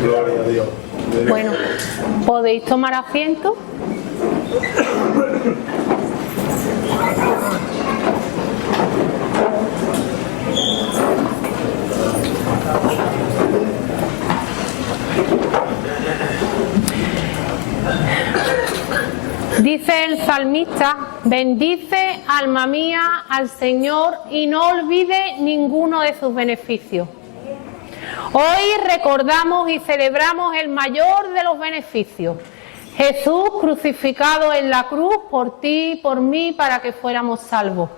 Gloria a Dios. Bueno, podéis tomar asiento. Dice el salmista: bendice, alma mía, al Señor y no olvide ninguno de sus beneficios. Hoy recordamos y celebramos el mayor de los beneficios: Jesús crucificado en la cruz por ti y por mí para que fuéramos salvos.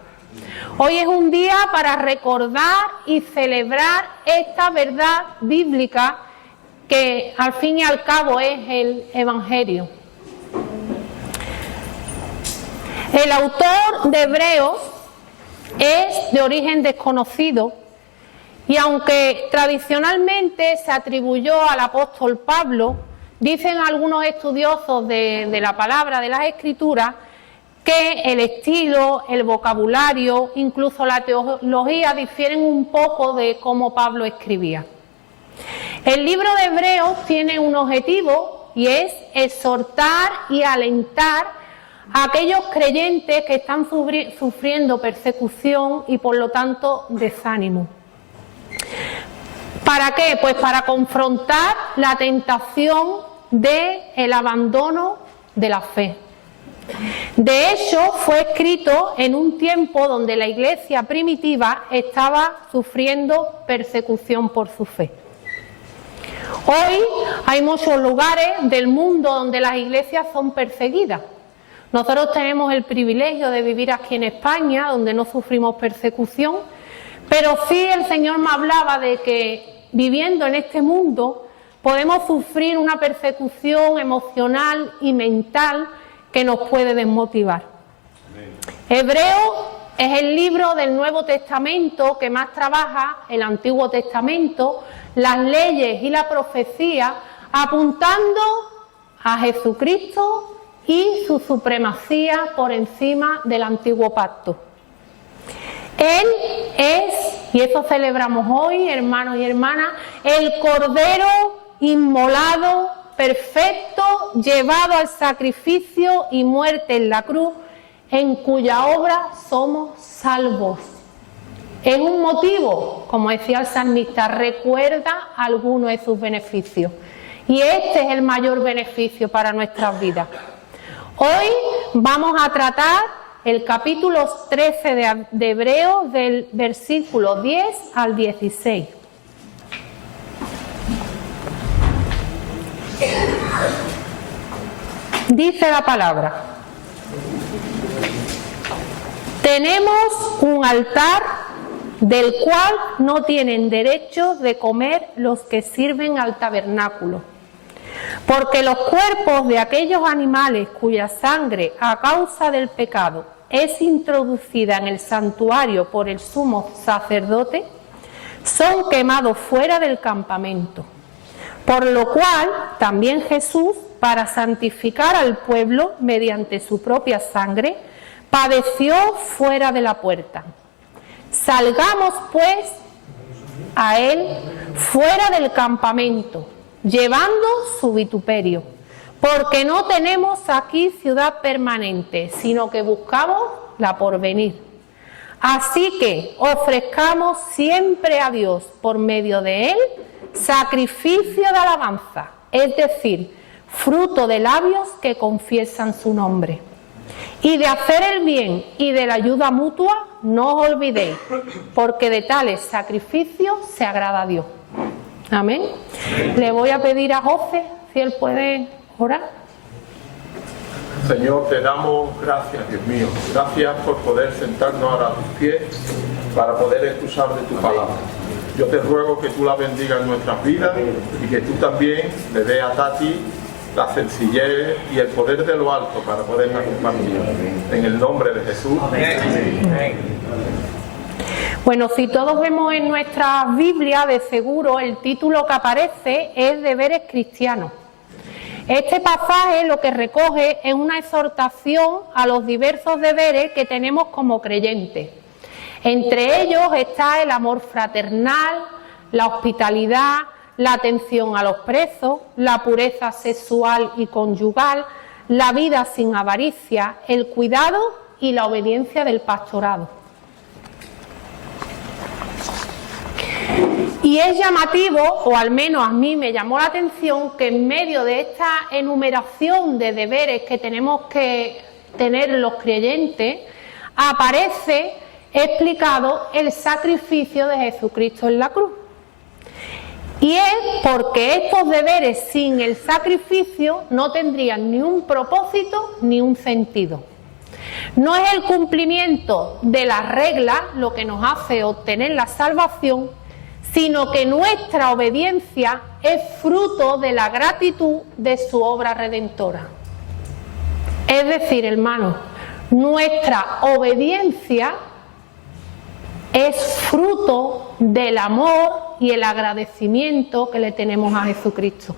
Hoy es un día para recordar y celebrar esta verdad bíblica que al fin y al cabo es el Evangelio. El autor de Hebreos es de origen desconocido y aunque tradicionalmente se atribuyó al apóstol Pablo, dicen algunos estudiosos de la palabra, de las Escrituras, que el estilo, el vocabulario, incluso la teología difieren un poco de cómo Pablo escribía. El libro de Hebreos tiene un objetivo y es exhortar y alentar a aquellos creyentes que están sufriendo persecución y por lo tanto desánimo. ¿Para qué? Pues para confrontar la tentación del abandono de la fe. De hecho, fue escrito en un tiempo donde la iglesia primitiva estaba sufriendo persecución por su fe. Hoy hay muchos lugares del mundo donde las iglesias son perseguidas. Nosotros tenemos el privilegio de vivir aquí en España, donde no sufrimos persecución, pero sí el Señor me hablaba de que viviendo en este mundo podemos sufrir una persecución emocional y mental que nos puede desmotivar. Hebreos es el libro del Nuevo Testamento que más trabaja el Antiguo Testamento, las leyes y la profecía, apuntando a Jesucristo y su supremacía por encima del Antiguo Pacto. Él es, y eso celebramos hoy, hermanos y hermanas, el Cordero inmolado, perfecto, llevado al sacrificio y muerte en la cruz, en cuya obra somos salvos. Es un motivo, como decía el salmista, recuerda alguno de sus beneficios. Y este es el mayor beneficio para nuestras vidas. Hoy vamos a tratar el capítulo 13 de Hebreos, del versículo 10 al 16. Dice la palabra: tenemos un altar del cual no tienen derecho de comer los que sirven al tabernáculo, porque los cuerpos de aquellos animales cuya sangre a causa del pecado es introducida en el santuario por el sumo sacerdote, son quemados fuera del campamento. Por lo cual también Jesús, para santificar al pueblo mediante su propia sangre, padeció fuera de la puerta. Salgamos pues a él fuera del campamento, llevando su vituperio, porque no tenemos aquí ciudad permanente, sino que buscamos la porvenir. Así que ofrezcamos siempre a Dios por medio de él sacrificio de alabanza, es decir, fruto de labios que confiesan su nombre. Y de hacer el bien y de la ayuda mutua no os olvidéis, porque de tales sacrificios se agrada a Dios. Amén. Le voy a pedir a José si él puede orar. Señor, te damos gracias, Dios mío. Gracias por poder sentarnos ahora a tus pies para poder escuchar de tu palabra. Yo te ruego que tú la bendigas en nuestras vidas y que tú también le des a Tati la sencillez y el poder de lo alto para poderla compartir. En el nombre de Jesús. Amén. Bueno, si todos vemos en nuestra Biblia, de seguro el título que aparece es Deberes cristianos. Este pasaje lo que recoge es una exhortación a los diversos deberes que tenemos como creyentes. Entre ellos está el amor fraternal, la hospitalidad, la atención a los presos, la pureza sexual y conyugal, la vida sin avaricia, el cuidado y la obediencia del pastorado. Y es llamativo, o al menos a mí me llamó la atención, que en medio de esta enumeración de deberes que tenemos que tener los creyentes, aparece explicado el sacrificio de Jesucristo en la cruz. Y es porque estos deberes sin el sacrificio no tendrían ni un propósito ni un sentido. No es el cumplimiento de las reglas lo que nos hace obtener la salvación, sino que nuestra obediencia es fruto de la gratitud de su obra redentora. Es decir, hermanos, nuestra obediencia es fruto del amor y el agradecimiento que le tenemos a Jesucristo.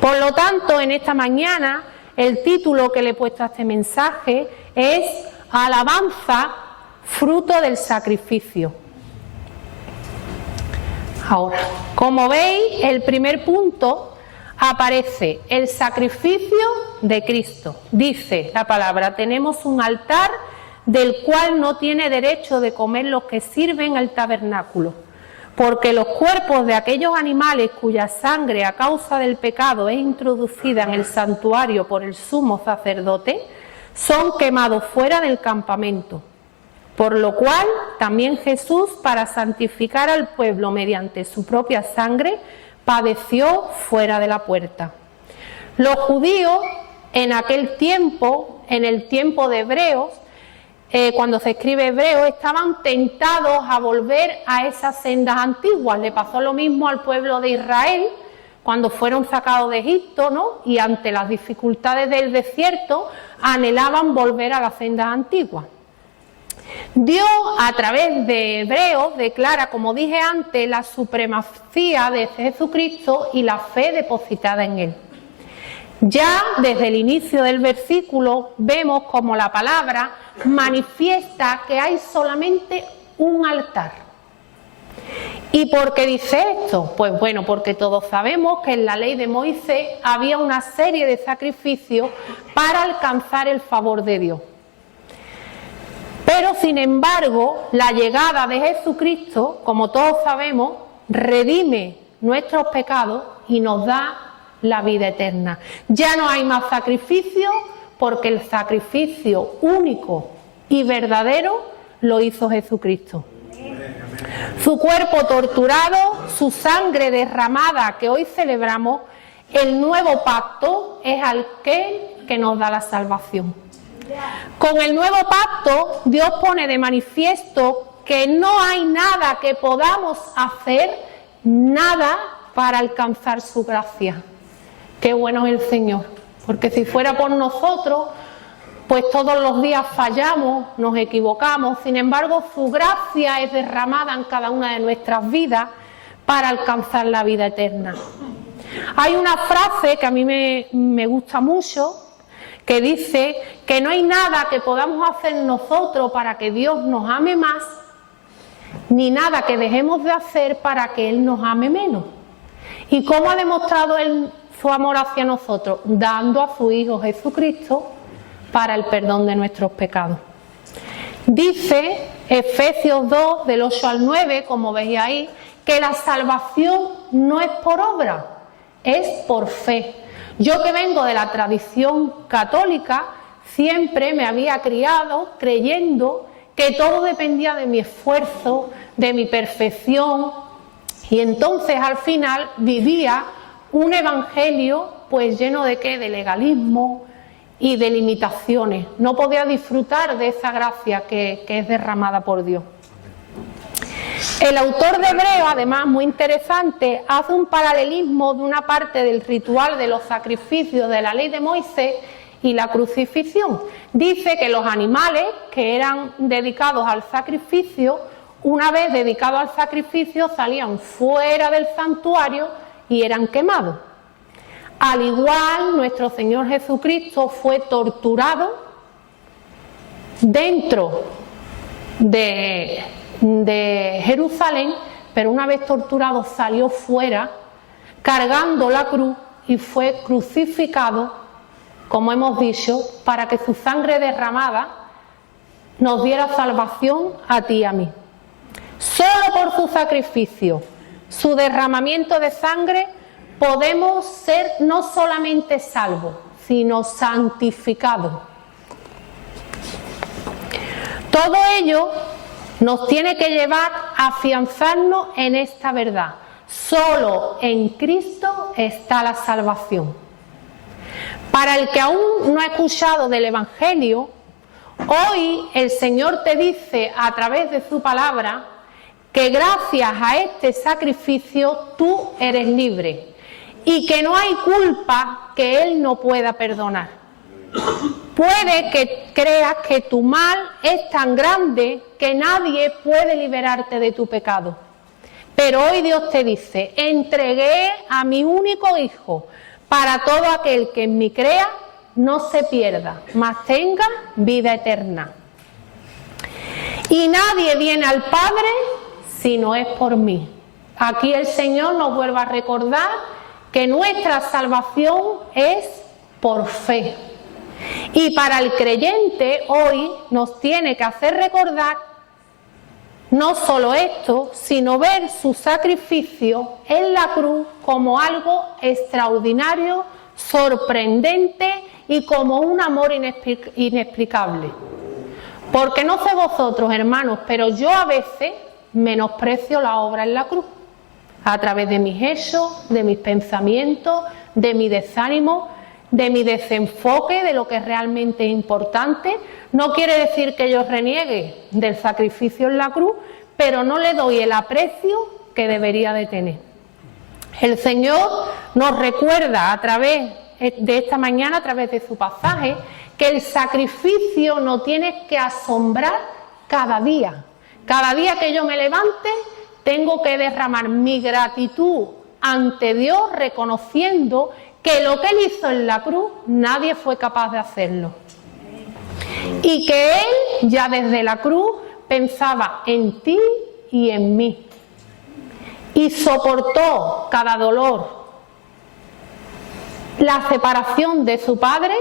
Por lo tanto, en esta mañana, el título que le he puesto a este mensaje es Alabanza, fruto del sacrificio. Ahora, como veis, el primer punto aparece el sacrificio de Cristo. Dice la palabra, tenemos un altar del cual no tiene derecho de comer los que sirven al tabernáculo, porque los cuerpos de aquellos animales cuya sangre a causa del pecado es introducida en el santuario por el sumo sacerdote, son quemados fuera del campamento. Por lo cual también Jesús, para santificar al pueblo mediante su propia sangre, padeció fuera de la puerta. Los judíos en aquel tiempo, en el tiempo de Hebreos, cuando se escribe Hebreo, estaban tentados a volver a esas sendas antiguas. Le pasó lo mismo al pueblo de Israel cuando fueron sacados de Egipto, ¿no? Y ante las dificultades del desierto anhelaban volver a las sendas antiguas. Dios, a través de Hebreos, declara, como dije antes, la supremacía de Jesucristo y la fe depositada en Él. Ya desde el inicio del versículo vemos como la palabra manifiesta que hay solamente un altar. ¿Y por qué dice esto? Pues bueno, porque todos sabemos que en la ley de Moisés había una serie de sacrificios para alcanzar el favor de Dios. Pero, sin embargo, la llegada de Jesucristo, como todos sabemos, redime nuestros pecados y nos da la vida eterna. Ya no hay más sacrificio, porque el sacrificio único y verdadero lo hizo Jesucristo. Su cuerpo torturado, su sangre derramada que hoy celebramos, el nuevo pacto es aquel que nos da la salvación. Con el nuevo pacto, Dios pone de manifiesto que no hay nada que podamos hacer, nada para alcanzar su gracia. Qué bueno es el Señor, porque si fuera por nosotros, pues todos los días fallamos, nos equivocamos. Sin embargo, su gracia es derramada en cada una de nuestras vidas para alcanzar la vida eterna. Hay una frase que a mí me gusta mucho, que dice que no hay nada que podamos hacer nosotros para que Dios nos ame más, ni nada que dejemos de hacer para que Él nos ame menos. ¿Y cómo ha demostrado Él su amor hacia nosotros? Dando a su Hijo Jesucristo para el perdón de nuestros pecados. Dice Efesios 2, del 8 al 9, como veis ahí, que la salvación no es por obra, es por fe. Yo, que vengo de la tradición católica, siempre me había criado creyendo que todo dependía de mi esfuerzo, de mi perfección, y entonces al final vivía un evangelio pues lleno de ¿qué? De legalismo y de limitaciones. No podía disfrutar de esa gracia que es derramada por Dios. El autor de Hebreo, además muy interesante, hace un paralelismo de una parte del ritual de los sacrificios de la ley de Moisés y la crucifixión. Dice que los animales que eran dedicados al sacrificio, una vez dedicados al sacrificio, salían fuera del santuario y eran quemados. Al igual, nuestro Señor Jesucristo fue torturado dentro de Jerusalén, pero una vez torturado salió fuera cargando la cruz y fue crucificado, como hemos dicho, para que su sangre derramada nos diera salvación a ti y a mí. Solo por su sacrificio, su derramamiento de sangre, podemos ser no solamente salvos, sino santificados. Todo ello nos tiene que llevar a afianzarnos en esta verdad. Solo en Cristo está la salvación. Para el que aún no ha escuchado del Evangelio, hoy el Señor te dice a través de su palabra que gracias a este sacrificio tú eres libre y que no hay culpa que Él no pueda perdonar. Puede que creas que tu mal es tan grande que nadie puede liberarte de tu pecado. Pero hoy Dios te dice: entregué a mi único Hijo para todo aquel que en mí crea no se pierda, mas tenga vida eterna. Y nadie viene al Padre si no es por mí. Aquí el Señor nos vuelve a recordar que nuestra salvación es por fe. Y para el creyente hoy nos tiene que hacer recordar no solo esto, sino ver su sacrificio en la cruz como algo extraordinario, sorprendente y como un amor inexplicable. Porque no sé vosotros, hermanos, pero yo a veces menosprecio la obra en la cruz, a través de mis hechos, de mis pensamientos, de mi desánimo, de mi desenfoque de lo que realmente es importante. No quiere decir que yo reniegue del sacrificio en la cruz, pero no le doy el aprecio que debería de tener. El Señor nos recuerda a través de esta mañana, a través de su pasaje, que el sacrificio no tiene que asombrar cada día. Cada día que yo me levante, tengo que derramar mi gratitud ante Dios, reconociendo que lo que Él hizo en la cruz, nadie fue capaz de hacerlo. Y que Él, ya desde la cruz, pensaba en ti y en mí. Y soportó cada dolor, la separación de su Padre.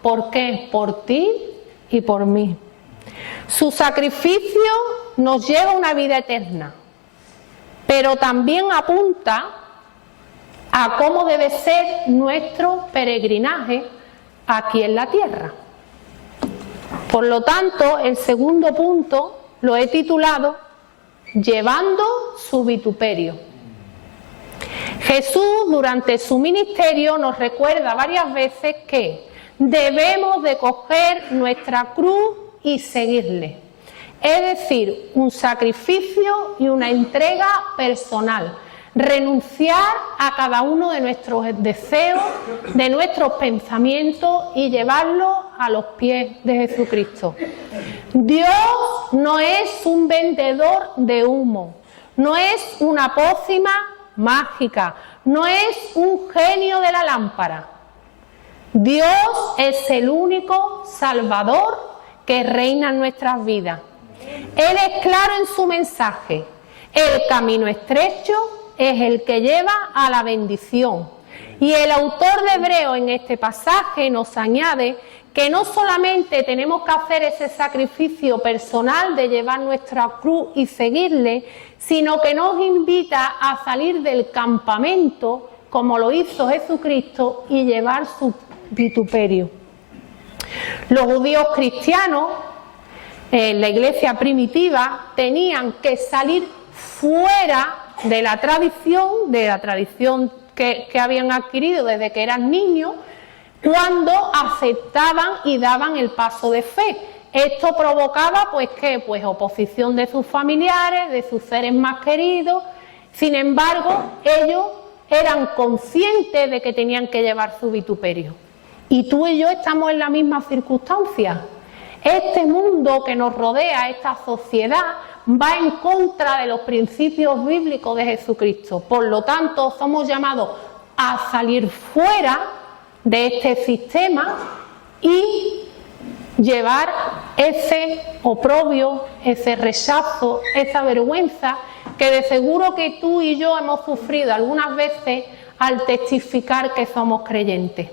¿Por qué? Por ti y por mí. Su sacrificio nos lleva a una vida eterna, pero también apunta a cómo debe ser nuestro peregrinaje aquí en la tierra. Por lo tanto, el segundo punto lo he titulado Llevando su vituperio. Jesús, durante su ministerio, nos recuerda varias veces que debemos de coger nuestra cruz y seguirle. Es decir, un sacrificio y una entrega personal. Renunciar a cada uno de nuestros deseos, de nuestros pensamientos y llevarlos a los pies de Jesucristo. Dios no es un vendedor de humo, no es una pócima mágica, no es un genio de la lámpara. Dios es el único Salvador que reina en nuestras vidas. Él es claro en su mensaje: el camino estrecho es el que lleva a la bendición. Y el autor de Hebreos en este pasaje nos añade que no solamente tenemos que hacer ese sacrificio personal de llevar nuestra cruz y seguirle, sino que nos invita a salir del campamento, como lo hizo Jesucristo, y llevar su vituperio. Los judíos cristianos, en la iglesia primitiva, tenían que salir fuera de la tradición que habían adquirido desde que eran niños, cuando aceptaban y daban el paso de fe. Esto provocaba pues oposición de sus familiares, de sus seres más queridos. Sin embargo, ellos eran conscientes de que tenían que llevar su vituperio. Y tú y yo estamos en la misma circunstancia. Este mundo que nos rodea, esta sociedad, va en contra de los principios bíblicos de Jesucristo. Por lo tanto, somos llamados a salir fuera de este sistema y llevar ese oprobio, ese rechazo, esa vergüenza que de seguro que tú y yo hemos sufrido algunas veces al testificar que somos creyentes.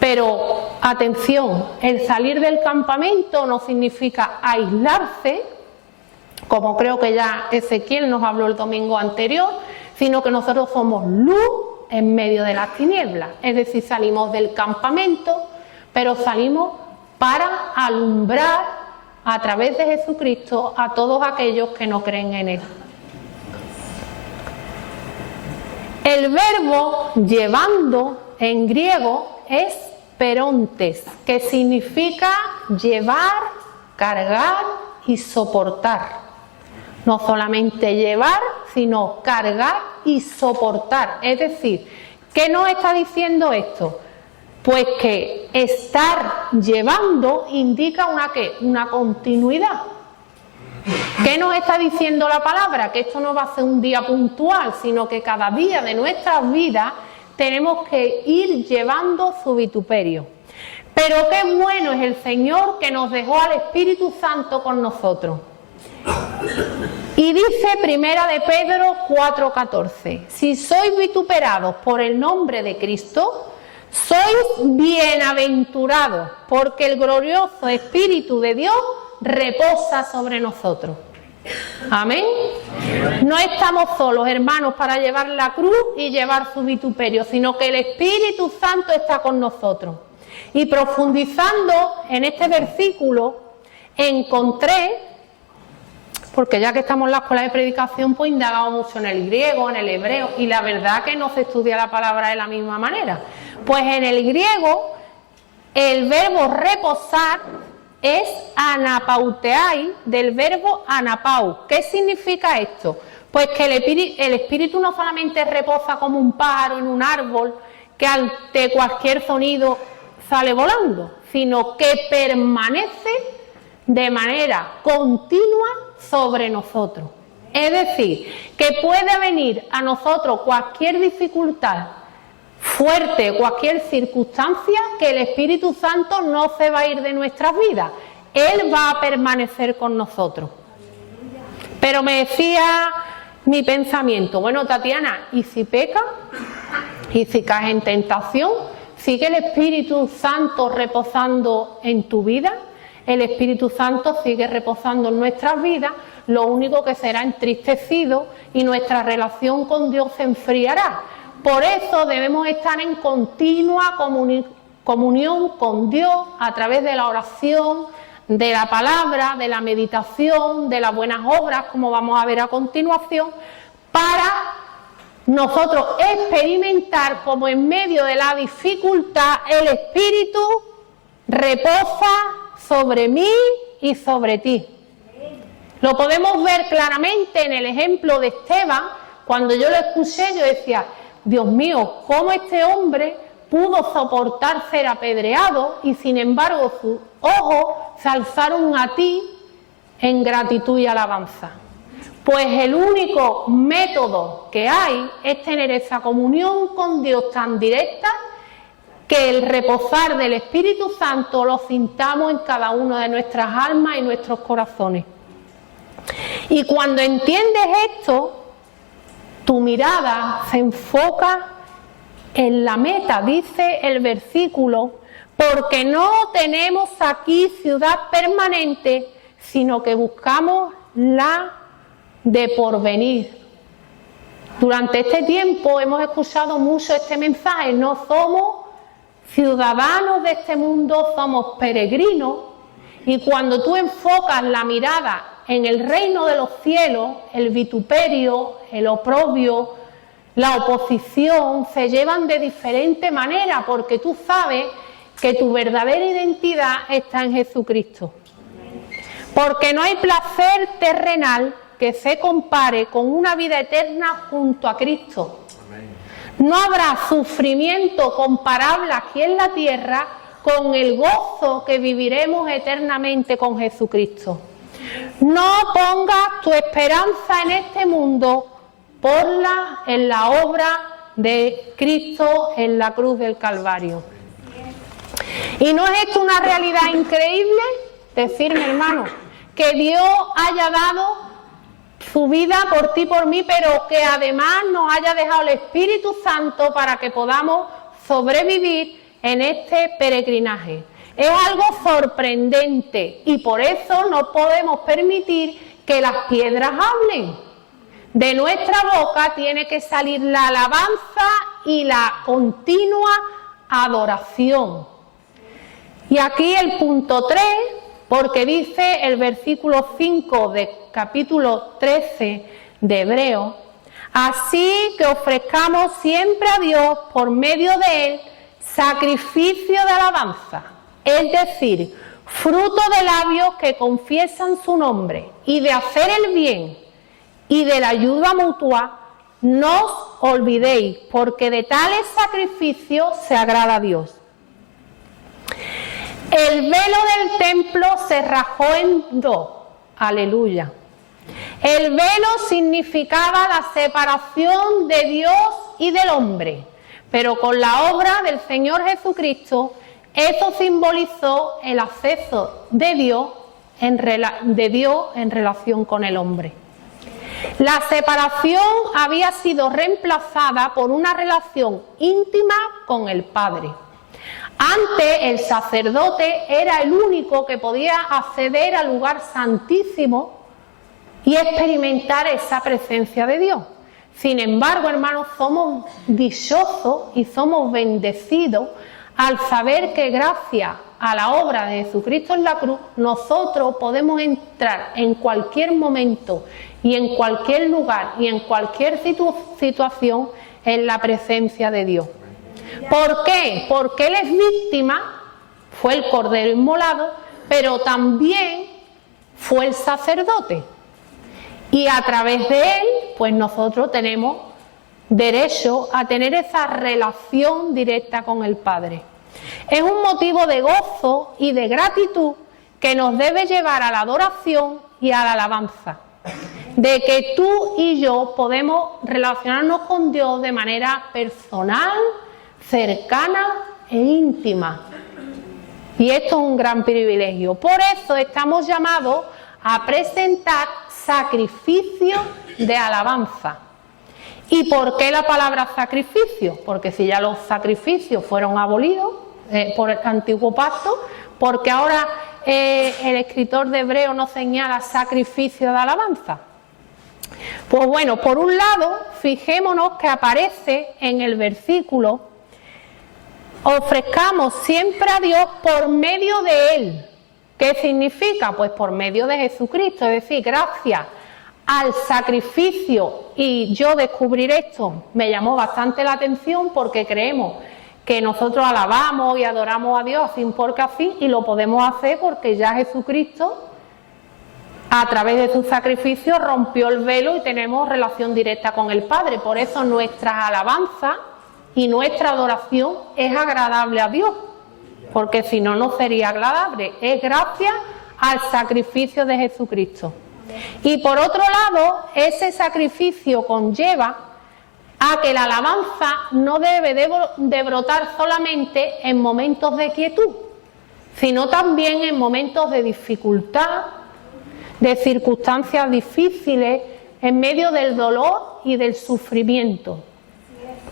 Pero atención, el salir del campamento no significa aislarse, como creo que ya Ezequiel nos habló el domingo anterior, sino que nosotros somos luz en medio de las tinieblas. Es decir, salimos del campamento, pero salimos para alumbrar a través de Jesucristo a todos aquellos que no creen en Él. El verbo llevando en griego es perontes, que significa llevar, cargar y soportar. No solamente llevar, sino cargar y soportar. Es decir, ¿qué nos está diciendo esto? Pues que estar llevando indica una continuidad. ¿Qué nos está diciendo la palabra? Que esto no va a ser un día puntual, sino que cada día de nuestras vidas tenemos que ir llevando su vituperio. Pero qué bueno es el Señor que nos dejó al Espíritu Santo con nosotros. Y dice Primera de Pedro 4:14, si sois vituperados por el nombre de Cristo, sois bienaventurados, porque el glorioso Espíritu de Dios reposa sobre nosotros. Amén. No estamos solos, hermanos, para llevar la cruz y llevar su vituperio, sino que el Espíritu Santo está con nosotros. Y profundizando en este versículo, encontré, porque ya que estamos en la escuela de predicación, pues indagamos mucho en el griego, en el hebreo, y la verdad que no se estudia la palabra de la misma manera. Pues en el griego, el verbo reposar es anapauteai, del verbo anapau. ¿Qué significa esto? Pues que el espíritu no solamente reposa como un pájaro en un árbol, que ante cualquier sonido sale volando, sino que permanece de manera continua sobre nosotros. Es decir, que puede venir a nosotros cualquier dificultad fuerte, cualquier circunstancia, que el Espíritu Santo no se va a ir de nuestras vidas. Él va a permanecer con nosotros. Pero me decía mi pensamiento, bueno, Tatiana, ¿y si peca? ¿Y si caes en tentación? ¿Sigue el Espíritu Santo reposando en tu vida? El Espíritu Santo sigue reposando en nuestras vidas, lo único que será entristecido y nuestra relación con Dios se enfriará. Por eso debemos estar en continua comunión con Dios a través de la oración, de la palabra, de la meditación, de las buenas obras, como vamos a ver a continuación, para nosotros experimentar como en medio de la dificultad el Espíritu reposa sobre mí y sobre ti. Lo podemos ver claramente en el ejemplo de Esteban. Cuando yo lo escuché, yo decía, Dios mío, ¿cómo este hombre pudo soportar ser apedreado y sin embargo sus ojos se alzaron a ti en gratitud y alabanza? Pues el único método que hay es tener esa comunión con Dios tan directa que el reposar del Espíritu Santo lo sintamos en cada una de nuestras almas y nuestros corazones. Y cuando entiendes esto, tu mirada se enfoca en la meta, dice el versículo, porque no tenemos aquí ciudad permanente, sino que buscamos la de porvenir. Durante este tiempo hemos escuchado mucho este mensaje, no somos ciudadanos de este mundo, somos peregrinos, y cuando tú enfocas la mirada en el reino de los cielos, el vituperio, el oprobio, la oposición se llevan de diferente manera, porque tú sabes que tu verdadera identidad está en Jesucristo. Porque no hay placer terrenal que se compare con una vida eterna junto a Cristo. No habrá sufrimiento comparable aquí en la tierra con el gozo que viviremos eternamente con Jesucristo. No pongas tu esperanza en este mundo, ponla en la obra de Cristo en la cruz del Calvario. ¿Y no es esto una realidad increíble? Decirme, hermano, que Dios haya dado su vida por ti y por mí, pero que además nos haya dejado el Espíritu Santo para que podamos sobrevivir en este peregrinaje. Es algo sorprendente y por eso no podemos permitir que las piedras hablen. De nuestra boca tiene que salir la alabanza y la continua adoración. Y aquí el punto 3, porque dice el versículo 5 de capítulo 13 de Hebreos: así que ofrezcamos siempre a Dios por medio de Él sacrificio de alabanza, es decir, fruto de labios que confiesan su nombre, y de hacer el bien y de la ayuda mutua, no os olvidéis, porque de tales sacrificios se agrada a Dios. El velo del templo se rajó en dos. Aleluya. El velo significaba la separación de Dios y del hombre, pero con la obra del Señor Jesucristo, eso simbolizó el acceso de Dios en relación con el hombre. La separación había sido reemplazada por una relación íntima con el Padre. Antes el sacerdote era el único que podía acceder al lugar santísimo y experimentar esa presencia de Dios. Sin embargo, hermanos, somos dichosos y somos bendecidos al saber que gracias a la obra de Jesucristo en la cruz, nosotros podemos entrar en cualquier momento y en cualquier lugar y en cualquier situación en la presencia de Dios. ¿Por qué? Porque Él es víctima, fue el cordero inmolado, pero también fue el sacerdote. Y a través de Él, pues nosotros tenemos derecho a tener esa relación directa con el Padre. Es un motivo de gozo y de gratitud que nos debe llevar a la adoración y a la alabanza. De que tú y yo podemos relacionarnos con Dios de manera personal, cercana e íntima. Y esto es un gran privilegio. Por eso estamos llamados a presentar sacrificio de alabanza. ¿Y por qué la palabra sacrificio? Porque si ya los sacrificios fueron abolidos por el antiguo pacto, porque ahora el escritor de Hebreo nos señala sacrificio de alabanza. Pues bueno, por un lado, fijémonos que aparece en el versículo: ofrezcamos siempre a Dios por medio de Él. ¿Qué significa? Pues por medio de Jesucristo, es decir, gracias al sacrificio. Y yo descubrir esto me llamó bastante la atención, porque creemos que nosotros alabamos y adoramos a Dios así porque así, y lo podemos hacer porque ya Jesucristo, a través de su sacrificio, rompió el velo y tenemos relación directa con el Padre. Por eso nuestra alabanza y nuestra adoración es agradable a Dios, porque si no, no sería agradable. Es gracias al sacrificio de Jesucristo. Y por otro lado, ese sacrificio conlleva a que la alabanza no debe de brotar solamente en momentos de quietud, sino también en momentos de dificultad, de circunstancias difíciles, en medio del dolor y del sufrimiento.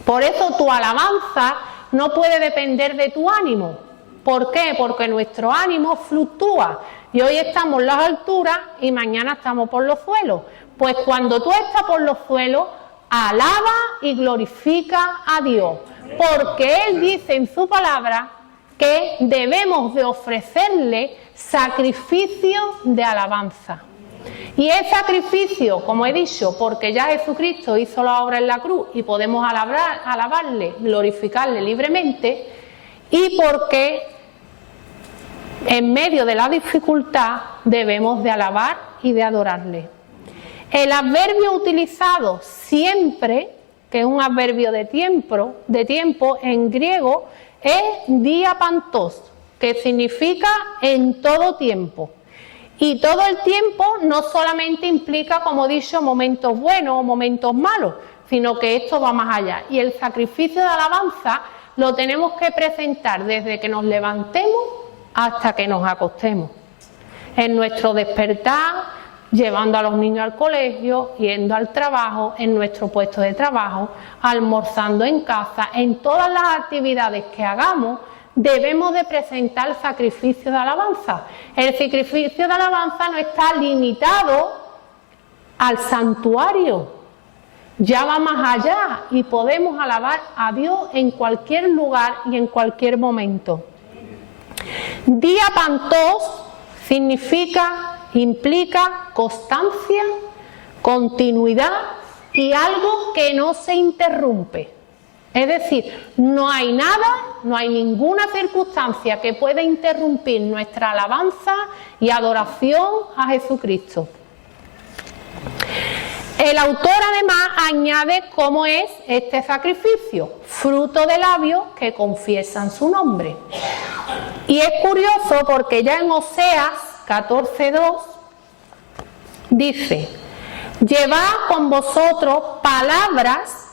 Por eso tu alabanza no puede depender de tu ánimo. ¿Por qué? Porque nuestro ánimo fluctúa y hoy estamos en las alturas y mañana estamos por los suelos. Pues cuando tú estás por los suelos, alaba y glorifica a Dios, porque Él dice en su palabra que debemos de ofrecerle sacrificio de alabanza. Y el sacrificio, como he dicho, porque ya Jesucristo hizo la obra en la cruz y podemos alabarle, glorificarle libremente, y porque en medio de la dificultad debemos de alabar y de adorarle. El adverbio utilizado siempre, que es un adverbio de tiempo en griego, es diapantos, que significa en todo tiempo. Y todo el tiempo no solamente implica, como he dicho, momentos buenos o momentos malos, sino que esto va más allá. Y el sacrificio de alabanza lo tenemos que presentar desde que nos levantemos hasta que nos acostemos. En nuestro despertar, llevando a los niños al colegio, yendo al trabajo, en nuestro puesto de trabajo, almorzando en casa, en todas las actividades que hagamos, debemos de presentar el sacrificio de alabanza. El sacrificio de alabanza no está limitado al santuario, ya va más allá y podemos alabar a Dios en cualquier lugar y en cualquier momento. Diapantos implica constancia, continuidad y algo que no se interrumpe. Es decir, no hay ninguna circunstancia que pueda interrumpir nuestra alabanza y adoración a Jesucristo. El autor además añade cómo es este sacrificio: fruto de labios que confiesan su nombre. Y es curioso porque ya en Oseas 14:2 dice: llevad con vosotros palabras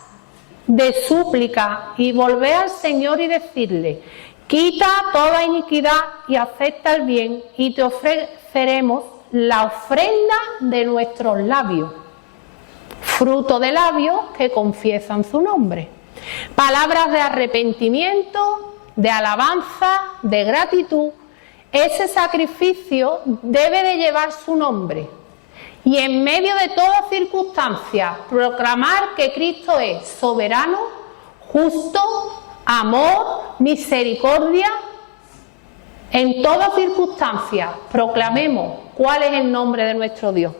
de súplica y volved al Señor y decirle: quita toda iniquidad y acepta el bien, y te ofreceremos la ofrenda de nuestros labios. Fruto de labios que confiesan su nombre. Palabras de arrepentimiento, de alabanza, de gratitud. Ese sacrificio debe de llevar su nombre. Y en medio de toda circunstancia, proclamar que Cristo es soberano, justo, amor, misericordia. En toda circunstancia, proclamemos cuál es el nombre de nuestro Dios.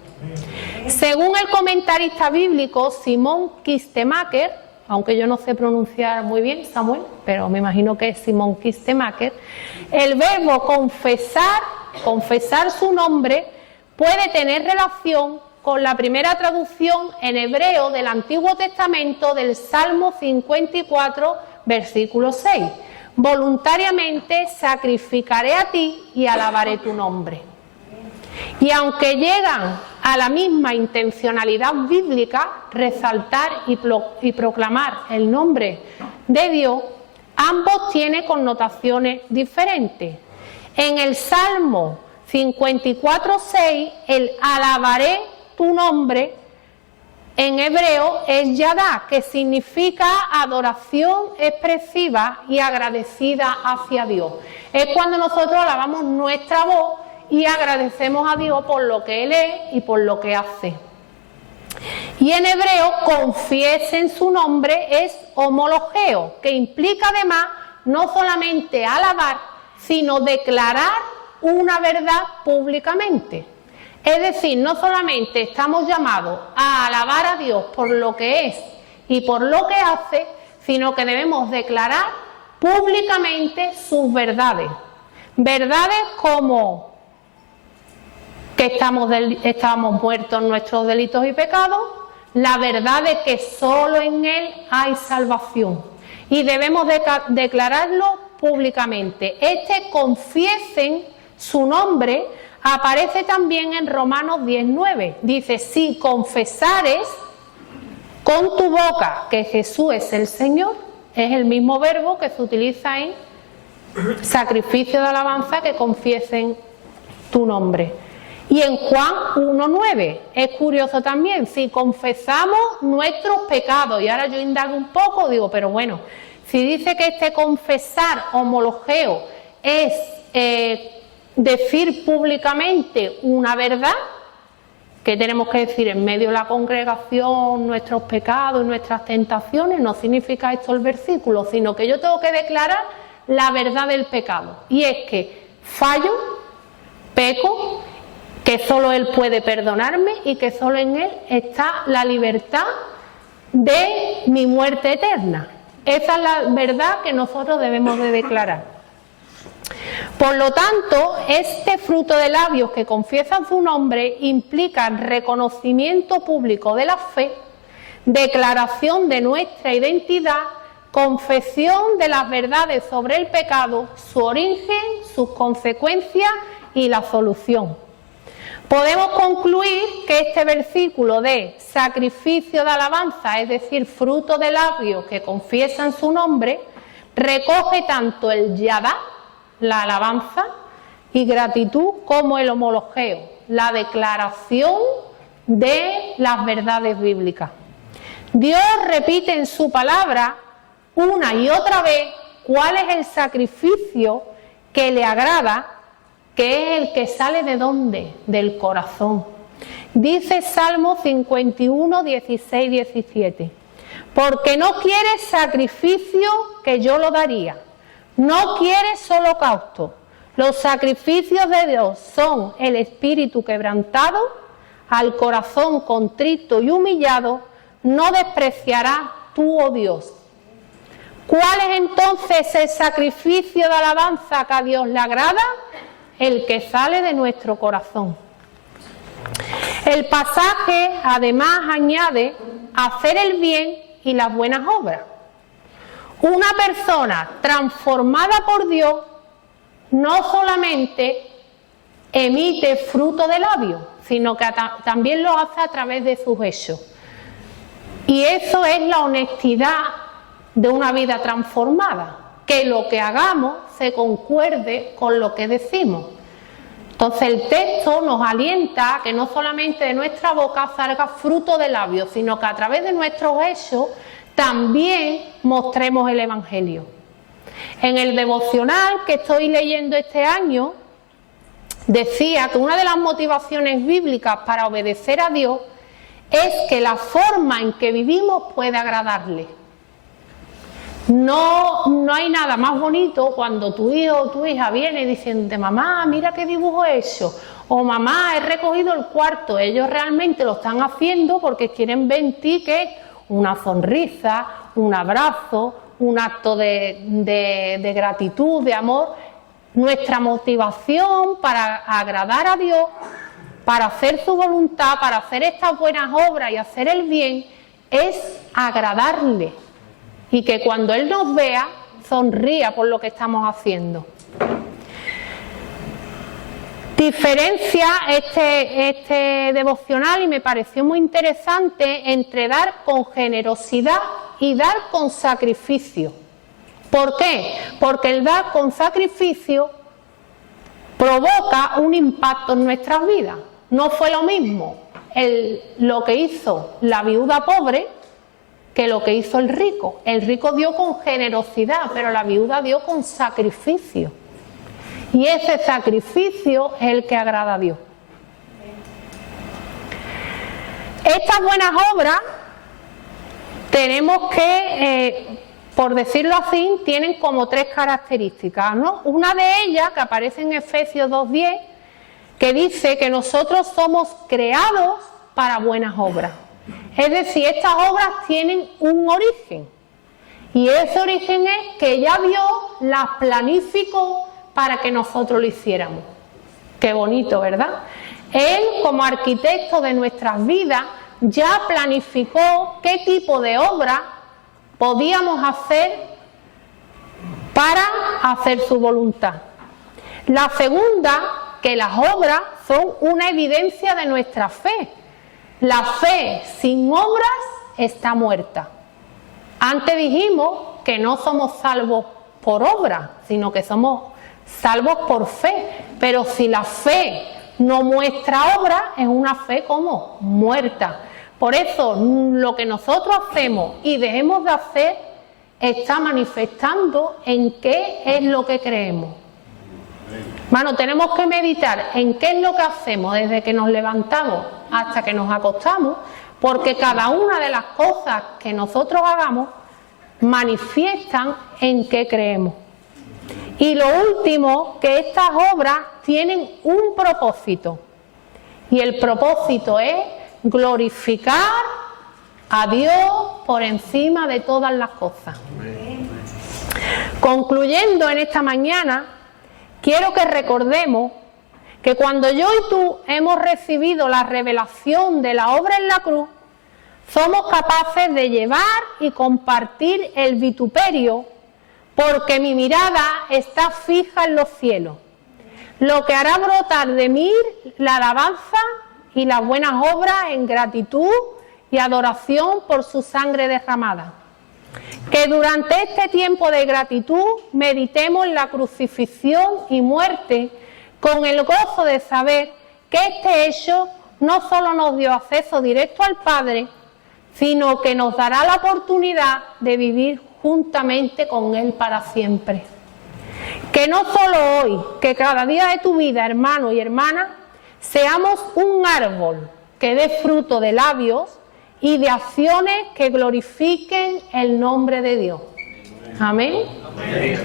Según el comentarista bíblico Simón Kistemaker, aunque yo no sé pronunciar muy bien Samuel, pero me imagino que es Simón Kistemaker, el verbo confesar su nombre, puede tener relación con la primera traducción en hebreo del Antiguo Testamento del Salmo 54, versículo 6. Voluntariamente sacrificaré a ti y alabaré tu nombre. Y aunque llegan a la misma intencionalidad bíblica, resaltar y proclamar el nombre de Dios, ambos tienen connotaciones diferentes. En el Salmo 54:6, el alabaré tu nombre en hebreo es yadá, que significa adoración expresiva y agradecida hacia Dios. Es cuando nosotros alabamos nuestra voz y agradecemos a Dios por lo que Él es y por lo que hace. Y en hebreo, confiesen su nombre es homologeo, que implica además no solamente alabar, sino declarar una verdad públicamente. Es decir, no solamente estamos llamados a alabar a Dios por lo que es y por lo que hace, sino que debemos declarar públicamente sus verdades. Verdades como que estábamos muertos en nuestros delitos y pecados, la verdad de que solo en Él hay salvación. Y debemos declararlo públicamente. Confiesen su nombre, aparece también en Romanos 10:9. Dice: si confesares con tu boca que Jesús es el Señor, es el mismo verbo que se utiliza en sacrificio de alabanza, que confiesen tu nombre. Y en Juan 1:9 es curioso también: si confesamos nuestros pecados. Y ahora yo indago un poco, digo, pero bueno, si dice que confesar, homologeo, es decir públicamente una verdad, que tenemos que decir en medio de la congregación nuestros pecados y nuestras tentaciones, no significa esto el versículo, sino que yo tengo que declarar la verdad del pecado. Y es que fallo, peco, que solo Él puede perdonarme y que solo en Él está la libertad de mi muerte eterna. Esa es la verdad que nosotros debemos de declarar. Por lo tanto, este fruto de labios que confiesan su nombre implica reconocimiento público de la fe, declaración de nuestra identidad, confesión de las verdades sobre el pecado, su origen, sus consecuencias y la solución. Podemos concluir que este versículo de sacrificio de alabanza, es decir, fruto de labios que confiesan su nombre, recoge tanto el yadá, la alabanza y gratitud, como el homologeo, la declaración de las verdades bíblicas. Dios repite en su palabra una y otra vez cuál es el sacrificio que le agrada, que es el que sale ¿de dónde? Del corazón. Dice Salmo 51, 16, 17. Porque no quieres sacrificio que yo lo daría. No quieres holocausto. Los sacrificios de Dios son el espíritu quebrantado, al corazón contrito y humillado, no despreciarás tú, oh Dios. ¿Cuál es entonces el sacrificio de alabanza que a Dios le agrada? El que sale de nuestro corazón. El pasaje además añade hacer el bien y las buenas obras. Una persona transformada por Dios no solamente emite fruto de labios, sino que también lo hace a través de sus hechos. Y eso es la honestidad de una vida transformada, que lo que hagamos se concuerde con lo que decimos. Entonces el texto nos alienta a que no solamente de nuestra boca salga fruto de labios, sino que a través de nuestros hechos también mostremos el Evangelio. En el devocional que estoy leyendo este año, decía que una de las motivaciones bíblicas para obedecer a Dios es que la forma en que vivimos puede agradarle. No hay nada más bonito cuando tu hijo o tu hija viene diciendo: mamá, mira qué dibujo he hecho, o mamá, he recogido el cuarto. Ellos realmente lo están haciendo porque quieren ver en ti que una sonrisa, un abrazo, un acto de gratitud, de amor. Nuestra motivación para agradar a Dios, para hacer su voluntad, para hacer estas buenas obras y hacer el bien, es agradarle. Y que cuando Él nos vea, sonría por lo que estamos haciendo. Diferencia este devocional, y me pareció muy interesante, entre dar con generosidad y dar con sacrificio. ¿Por qué? Porque el dar con sacrificio provoca un impacto en nuestras vidas. No fue lo mismo lo que hizo la viuda pobre que lo que hizo el rico. El rico dio con generosidad, pero la viuda dio con sacrificio. Y ese sacrificio es el que agrada a Dios. Estas buenas obras tenemos que, por decirlo así, tienen como 3 características, ¿no? Una de ellas, que aparece en Efesios 2:10, que dice que nosotros somos creados para buenas obras. Es decir, estas obras tienen un origen. Y ese origen es que ya Dios las planificó para que nosotros lo hiciéramos. Qué bonito, ¿verdad? Él, como arquitecto de nuestras vidas, ya planificó qué tipo de obra podíamos hacer para hacer su voluntad. La segunda, que las obras son una evidencia de nuestra fe. La fe sin obras está muerta. Antes dijimos que no somos salvos por obra, sino que somos salvos por fe. Pero si la fe no muestra obra, es una fe como muerta. Por eso lo que nosotros hacemos y dejemos de hacer está manifestando en qué es lo que creemos. Bueno, tenemos que meditar en qué es lo que hacemos desde que nos levantamos hasta que nos acostamos, porque cada una de las cosas que nosotros hagamos manifiestan en qué creemos. Y lo último, que estas obras tienen un propósito, y el propósito es glorificar a Dios por encima de todas las cosas. Concluyendo en esta mañana, quiero que recordemos que cuando yo y tú hemos recibido la revelación de la obra en la cruz, somos capaces de llevar y compartir el vituperio, porque mi mirada está fija en los cielos, lo que hará brotar de mí la alabanza y las buenas obras en gratitud y adoración por su sangre derramada. Que durante este tiempo de gratitud meditemos en la crucifixión y muerte con el gozo de saber que este hecho no solo nos dio acceso directo al Padre, sino que nos dará la oportunidad de vivir juntamente con Él para siempre. Que no solo hoy, que cada día de tu vida, hermano y hermana, seamos un árbol que dé fruto de labios y de acciones que glorifiquen el nombre de Dios. Amén.